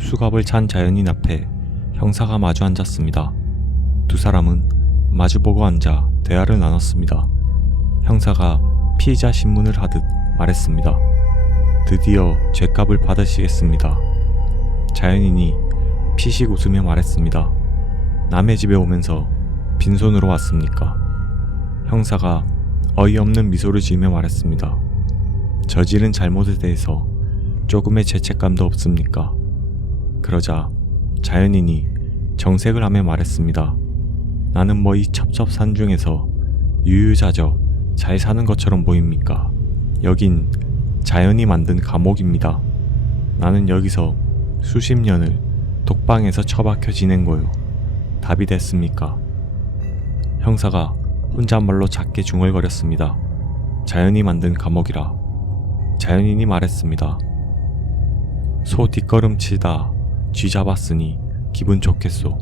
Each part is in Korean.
수갑을 찬 자연인 앞에 형사가 마주 앉았습니다. 두 사람은 마주보고 앉아 대화를 나눴습니다. 형사가 피의자 신문을 하듯 말했습니다. 드디어 죗값을 받으시겠습니다. 자연인이 피식 웃으며 말했습니다. 남의 집에 오면서 빈손으로 왔습니까? 형사가 어이없는 미소를 지으며 말했습니다. 저지른 잘못에 대해서 조금의 죄책감도 없습니까? 그러자 자연인이 정색을 하며 말했습니다. 나는 뭐 이 첩첩산 중에서 유유자적 잘 사는 것처럼 보입니까? 여긴 자연이 만든 감옥입니다. 나는 여기서 수십 년을 독방에서 처박혀 지낸 거요. 답이 됐습니까? 형사가 혼잣말로 작게 중얼거렸습니다. 자연이 만든 감옥이라. 자연인이 말했습니다. 소 뒷걸음치다 쥐 잡았으니 기분 좋겠소.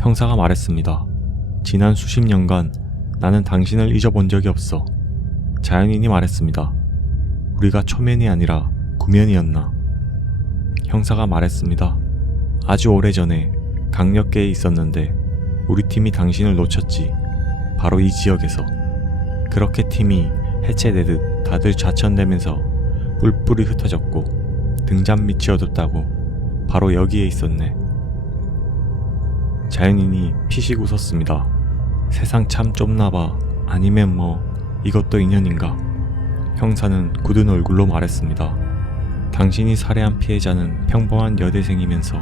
형사가 말했습니다. 지난 수십 년간 나는 당신을 잊어본 적이 없어. 자연인이 말했습니다. 우리가 초면이 아니라 구면이었나? 형사가 말했습니다. 아주 오래전에 강력계에 있었는데 우리 팀이 당신을 놓쳤지. 바로 이 지역에서. 그렇게 팀이 해체되듯 다들 좌천되면서 뿔뿔이 흩어졌고 등잔 밑이 어둡다고 바로 여기에 있었네. 자연인이 피식 웃었습니다. 세상 참 좁나봐. 아니면 뭐 이것도 인연인가? 형사는 굳은 얼굴로 말했습니다. 당신이 살해한 피해자는 평범한 여대생이면서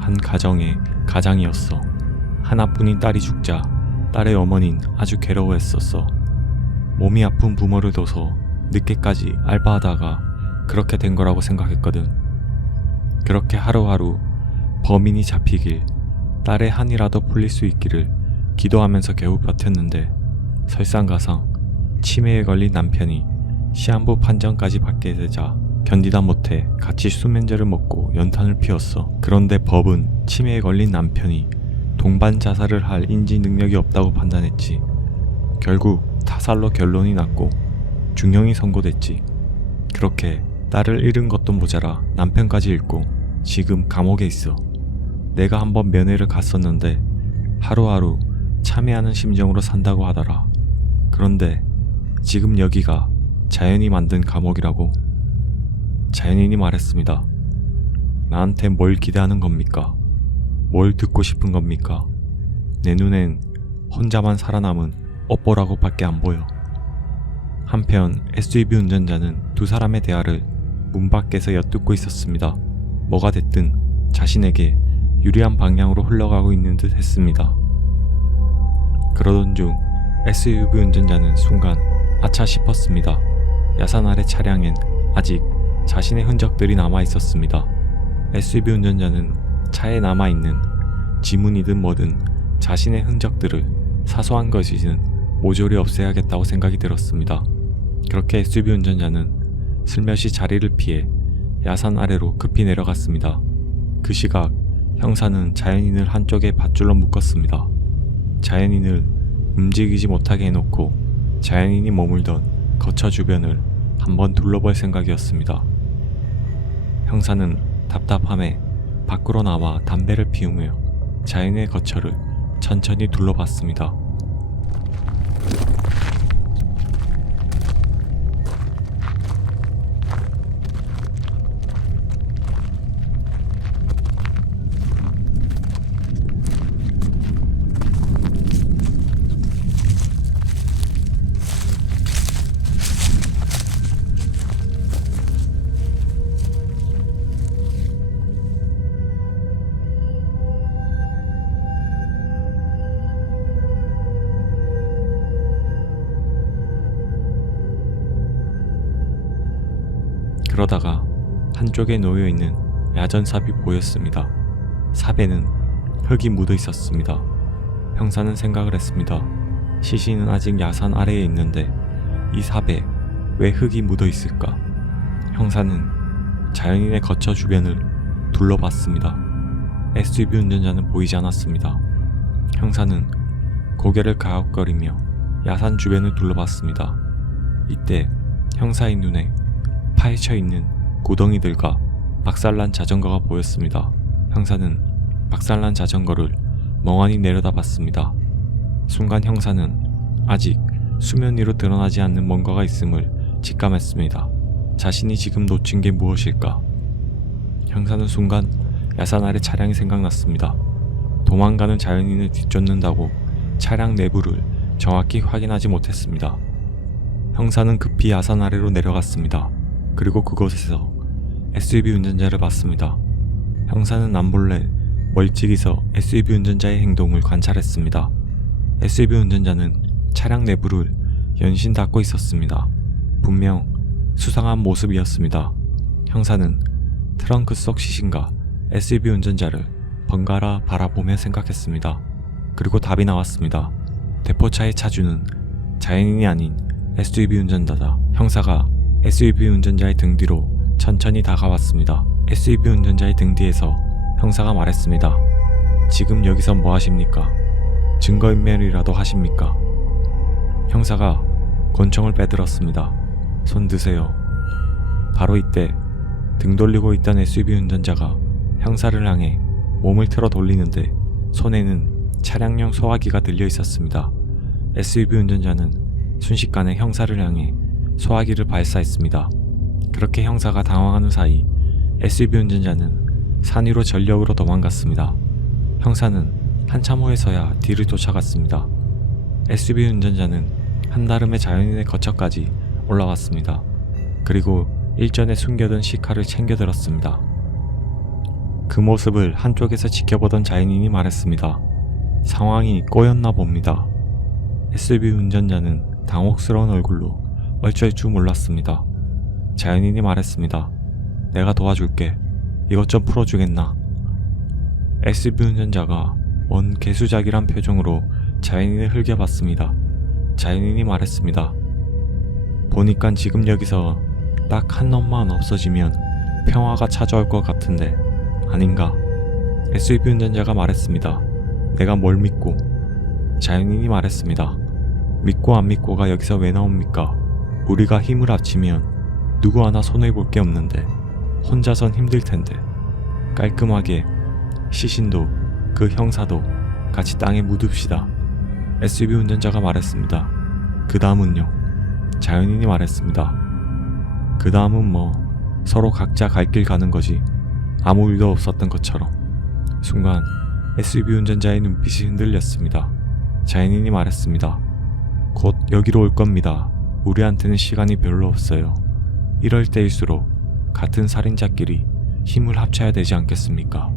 한 가정의 가장이었어. 하나뿐인 딸이 죽자 딸의 어머닌 아주 괴로워했었어. 몸이 아픈 부모를 둬서 늦게까지 알바하다가 그렇게 된 거라고 생각했거든. 그렇게 하루하루 범인이 잡히길, 딸의 한이라도 풀릴 수 있기를 기도하면서 겨우 버텼는데 설상가상 치매에 걸린 남편이 시한부 판정까지 받게 되자 견디다 못해 같이 수면제를 먹고 연탄을 피웠어. 그런데 법은 치매에 걸린 남편이 동반 자살을 할 인지 능력이 없다고 판단했지. 결국 타살로 결론이 났고 중형이 선고됐지. 그렇게 딸을 잃은 것도 모자라 남편까지 잃고 지금 감옥에 있어. 내가 한번 면회를 갔었는데 하루하루 참회하는 심정으로 산다고 하더라. 그런데 지금 여기가 자연이 만든 감옥이라고. 자연인이 말했습니다. 나한테 뭘 기대하는 겁니까? 뭘 듣고 싶은 겁니까? 내 눈엔 혼자만 살아남은 업보라고 밖에 안 보여. 한편 SUV 운전자는 두 사람의 대화를 문 밖에서 엿듣고 있었습니다. 뭐가 됐든 자신에게 유리한 방향으로 흘러가고 있는 듯 했습니다. 그러던 중 SUV 운전자는 순간 아차 싶었습니다. 야산 아래 차량엔 아직 자신의 흔적들이 남아 있었습니다. SUV 운전자는 차에 남아있는 지문이든 뭐든 자신의 흔적들을 사소한 것이든 모조리 없애야겠다고 생각이 들었습니다. 그렇게 SUV 운전자는 슬며시 자리를 피해 야산 아래로 급히 내려갔습니다. 그 시각 형사는 자연인을 한쪽에 밧줄로 묶었습니다. 자연인을 움직이지 못하게 해놓고 자연인이 머물던 거처 주변을 한번 둘러볼 생각이었습니다. 형사는 답답함에 밖으로 나와 담배를 피우며 자연의 거처를 천천히 둘러봤습니다. 그러다가 한쪽에 놓여있는 야전삽이 보였습니다. 삽에는 흙이 묻어 있었습니다. 형사는 생각을 했습니다. 시신은 아직 야산 아래에 있는데 이 삽에 왜 흙이 묻어 있을까? 형사는 자연인의 거처 주변을 둘러봤습니다. SUV 운전자는 보이지 않았습니다. 형사는 고개를 가웃거리며 야산 주변을 둘러봤습니다. 이때 형사의 눈에 파헤쳐 있는 구덩이들과 박살난 자전거가 보였습니다. 형사는 박살난 자전거를 멍하니 내려다봤습니다. 순간 형사는 아직 수면 위로 드러나지 않는 뭔가가 있음을 직감했습니다. 자신이 지금 놓친 게 무엇일까? 형사는 순간 야산 아래 차량이 생각났습니다. 도망가는 자연인을 뒤쫓는다고 차량 내부를 정확히 확인하지 못했습니다. 형사는 급히 야산 아래로 내려갔습니다. 그리고 그곳에서 SUV 운전자를 봤습니다. 형사는 남몰래 멀찍이서 SUV 운전자의 행동을 관찰했습니다. SUV 운전자는 차량 내부를 연신 닫고 있었습니다. 분명 수상한 모습이었습니다. 형사는 트렁크 속 시신과 SUV 운전자를 번갈아 바라보며 생각했습니다. 그리고 답이 나왔습니다. 대포차의 차주는 자연인이 아닌 SUV 운전자다. 형사가 SUV 운전자의 등 뒤로 천천히 다가왔습니다. SUV 운전자의 등 뒤에서 형사가 말했습니다. 지금 여기서 뭐 하십니까? 증거인멸이라도 하십니까? 형사가 권총을 빼들었습니다. 손 드세요. 바로 이때 등 돌리고 있던 SUV 운전자가 형사를 향해 몸을 틀어 돌리는데 손에는 차량용 소화기가 들려 있었습니다. SUV 운전자는 순식간에 형사를 향해 소화기를 발사했습니다. 그렇게 형사가 당황하는 사이 SUV 운전자는 산 위로 전력으로 도망갔습니다. 형사는 한참 후에서야 뒤를 쫓아갔습니다. SUV 운전자는 한달음에 자연인의 거처까지 올라왔습니다. 그리고 일전에 숨겨둔 시카를 챙겨들었습니다. 그 모습을 한쪽에서 지켜보던 자연인이 말했습니다. 상황이 꼬였나 봅니다. SUV 운전자는 당혹스러운 얼굴로 어쩔 줄 몰랐습니다. 자연인이 말했습니다. 내가 도와줄게. 이것 좀 풀어주겠나? SUV 운전자가 원 개수작이란 표정으로 자연인을 흘겨봤습니다. 자연인이 말했습니다. 보니깐 지금 여기서 딱 한 놈만 없어지면 평화가 찾아올 것 같은데 아닌가? SUV 운전자가 말했습니다. 내가 뭘 믿고? 자연인이 말했습니다. 믿고 안 믿고가 여기서 왜 나옵니까? 우리가 힘을 합치면 누구 하나 손해볼 게 없는데 혼자선 힘들 텐데 깔끔하게 시신도 그 형사도 같이 땅에 묻읍시다. SUV 운전자가 말했습니다. 그 다음은요? 자연인이 말했습니다. 그 다음은 뭐 서로 각자 갈 길 가는 거지. 아무 일도 없었던 것처럼. 순간 SUV 운전자의 눈빛이 흔들렸습니다. 자연인이 말했습니다. 곧 여기로 올 겁니다. 우리한테는 시간이 별로 없어요. 이럴 때일수록 같은 살인자끼리 힘을 합쳐야 되지 않겠습니까?